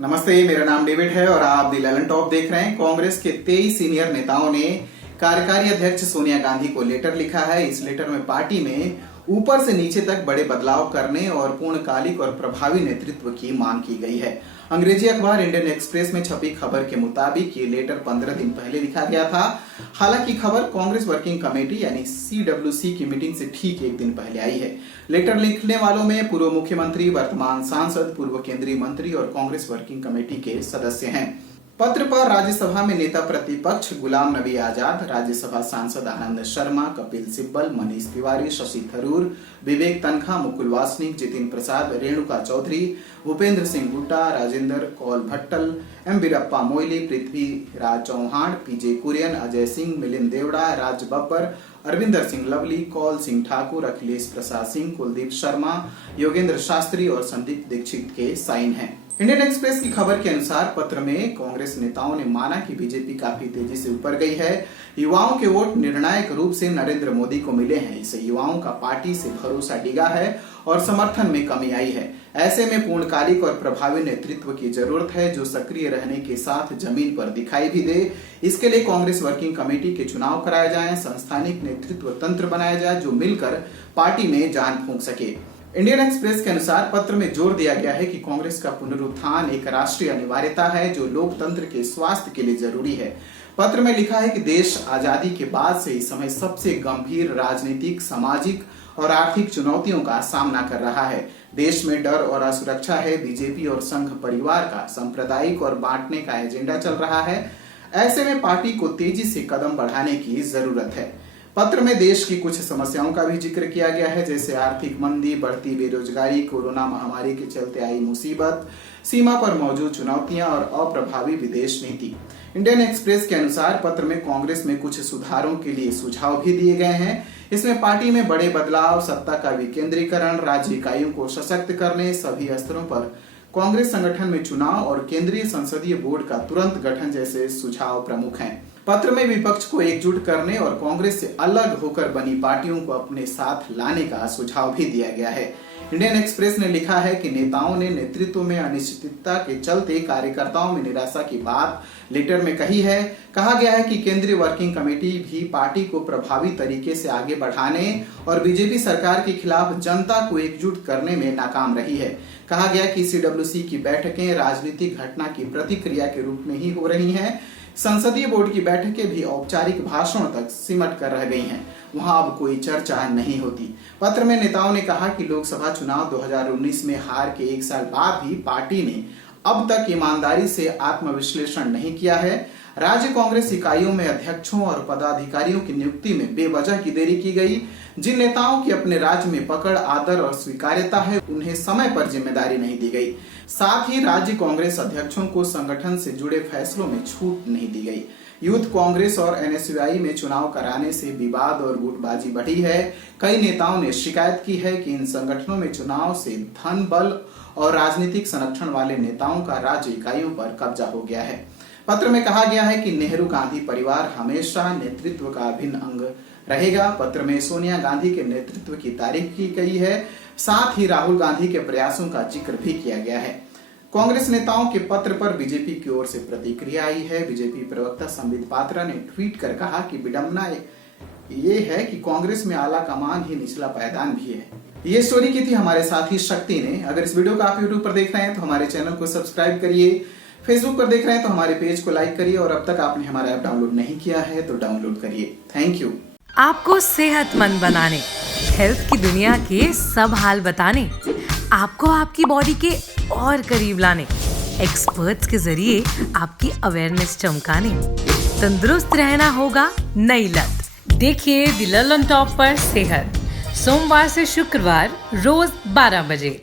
नमस्ते, मेरा नाम डेविड है और आप दी ललन टॉप देख रहे हैं। कांग्रेस के 23 सीनियर नेताओं ने कार्यकारी अध्यक्ष सोनिया गांधी को लेटर लिखा है। इस लेटर में पार्टी में ऊपर से नीचे तक बड़े बदलाव करने और पूर्णकालिक और प्रभावी नेतृत्व की मांग की गई है। अंग्रेजी अखबार इंडियन एक्सप्रेस में छपी खबर के मुताबिक ये लेटर 15 दिन पहले लिखा गया था। हालांकि खबर कांग्रेस वर्किंग कमेटी यानी CWC की मीटिंग से ठीक एक दिन पहले आई है। लेटर लिखने वालों में पूर्व मुख्यमंत्री, वर्तमान सांसद, पूर्व केंद्रीय मंत्री और कांग्रेस वर्किंग कमेटी के सदस्य हैं। पत्र पर राज्यसभा में नेता प्रतिपक्ष गुलाम नबी आजाद, राज्यसभा सांसद आनंद शर्मा, कपिल सिब्बल, मनीष तिवारी, शशि थरूर, विवेक तनखा, मुकुल वासनिक, जितिन प्रसाद, रेणुका चौधरी, भूपेंद्र सिंह हुड्डा, राजेंद्र कौल भट्टल, एम वीरप्पा मोइली, पृथ्वीराज चौहान, PJ कुरियन, अजय सिंह, मिलिंद देवड़ा, राज बब्बर, अरविंदर सिंह लवली, कौल सिंह ठाकुर, अखिलेश प्रसाद सिंह, कुलदीप शर्मा, योगेंद्र शास्त्री और संदीप दीक्षित के साइन हैं। इंडियन एक्सप्रेस की खबर के अनुसार पत्र में कांग्रेस नेताओं ने माना कि बीजेपी काफी तेजी से ऊपर गई है। युवाओं के वोट निर्णायक रूप से नरेंद्र मोदी को मिले हैं। इससे युवाओं का पार्टी से भरोसा डिगा है और समर्थन में कमी आई है। ऐसे में पूर्णकालिक और प्रभावी नेतृत्व की जरूरत है जो सक्रिय रहने के साथ जमीन पर दिखाई भी दे। इसके लिए कांग्रेस वर्किंग कमेटी के चुनाव कराए जाएं, संस्थानिक नेतृत्व तंत्र बनाया जाए जो मिलकर पार्टी में जान फूंक सके। इंडियन एक्सप्रेस के अनुसार पत्र में जोर दिया गया है कि कांग्रेस का पुनरुत्थान एक राष्ट्रीय अनिवार्यता है जो लोकतंत्र के स्वास्थ्य के लिए जरूरी है। पत्र में लिखा है कि देश आजादी के बाद से इस समय सबसे गंभीर राजनीतिक, सामाजिक और आर्थिक चुनौतियों का सामना कर रहा है। देश में डर और असुरक्षा है। बीजेपी और संघ परिवार का सांप्रदायिक और बांटने का एजेंडा चल रहा है। ऐसे में पार्टी को तेजी से कदम बढ़ाने की जरूरत है। पत्र में देश की कुछ समस्याओं का भी जिक्र किया गया है, जैसे आर्थिक मंदी, बढ़ती बेरोजगारी, कोरोना महामारी के चलते आई मुसीबत, सीमा पर मौजूद चुनौतियां और अप्रभावी विदेश नीति। इंडियन एक्सप्रेस के अनुसार पत्र में कांग्रेस में कुछ सुधारों के लिए सुझाव भी दिए गए हैं। इसमें पार्टी में बड़े बदलाव, सत्ता का विकेंद्रीकरण, राज्य इकाइयों को सशक्त करने, सभी स्तरों पर कांग्रेस संगठन में चुनाव और केंद्रीय संसदीय बोर्ड का तुरंत गठन जैसे सुझाव प्रमुख हैं। पत्र में विपक्ष को एकजुट करने और कांग्रेस से अलग होकर बनी पार्टियों को अपने साथ लाने का सुझाव भी दिया गया है। इंडियन एक्सप्रेस ने लिखा है कि नेताओं ने नेतृत्व में अनिश्चितता के चलते कार्यकर्ताओं में निराशा की बात लेटर में कही है। कहा गया है कि केंद्रीय वर्किंग कमेटी भी पार्टी को प्रभावी तरीके से आगे बढ़ाने और बीजेपी सरकार के खिलाफ जनता को एकजुट करने में नाकाम रही है। कहा गया कि CWC की बैठकें राजनीतिक घटना की प्रतिक्रिया के रूप में ही हो रही हैं। संसदीय बोर्ड की बैठकें भी औपचारिक भाषणों तक सिमट कर रह गई हैं। वहां अब कोई चर्चा नहीं होती। पत्र में नेताओं ने कहा कि लोकसभा चुनाव 2019 में हार के एक साल बाद भी पार्टी ने अब तक ईमानदारी से आत्मविश्लेषण नहीं किया है। राज्य कांग्रेस इकाइयों में अध्यक्षों और पदाधिकारियों की नियुक्ति में बेवजह की देरी की गई। जिन नेताओं की अपने राज्य में पकड़, आदर और स्वीकार्यता है, उन्हें समय पर जिम्मेदारी नहीं दी गई। साथ ही राज्य कांग्रेस अध्यक्षों को संगठन से जुड़े फैसलों में छूट नहीं दी गई। यूथ कांग्रेस और NSUI में चुनाव कराने से विवाद और गुटबाजी बढ़ी है। कई नेताओं ने शिकायत की है कि इन संगठनों में चुनाव से धन, बल और राजनीतिक संरक्षण वाले नेताओं का राज्य इकाइयों पर कब्जा हो गया है। पत्र में कहा गया है कि नेहरू गांधी परिवार हमेशा नेतृत्व का अभिन्न अंग रहेगा। पत्र में सोनिया गांधी के नेतृत्व की तारीफ की गई है। साथ ही राहुल गांधी के प्रयासों का जिक्र भी किया गया है। कांग्रेस नेताओं के पत्र पर बीजेपी की ओर से प्रतिक्रिया आई है। बीजेपी प्रवक्ता संबित पात्रा ने ट्वीट कर कहा कि विडंबना ये है कि कांग्रेस में आला कमान ही निचला पायदान भी है। ये स्टोरी की थी हमारे साथी शक्ति ने। अगर इस वीडियो को आप यूट्यूब पर देख रहे हैं तो हमारे चैनल को सब्सक्राइब करिए। फेसबुक पर देख रहे हैं तो हमारे पेज को लाइक करिए और अब तक आपने हमारा ऐप डाउनलोड नहीं किया है तो डाउनलोड करिए। Thank you. आपको सेहतमंद बनाने, हेल्थ की दुनिया के सब हाल बताने, आपको आपकी बॉडी के और करीब लाने, एक्सपर्ट्स के जरिए आपकी अवेयरनेस चमकाने, तंदुरुस्त रहना होगा नई लत। देखिए दी ललन टॉप पर सेहत, सोमवार से शुक्रवार रोज 12 बजे।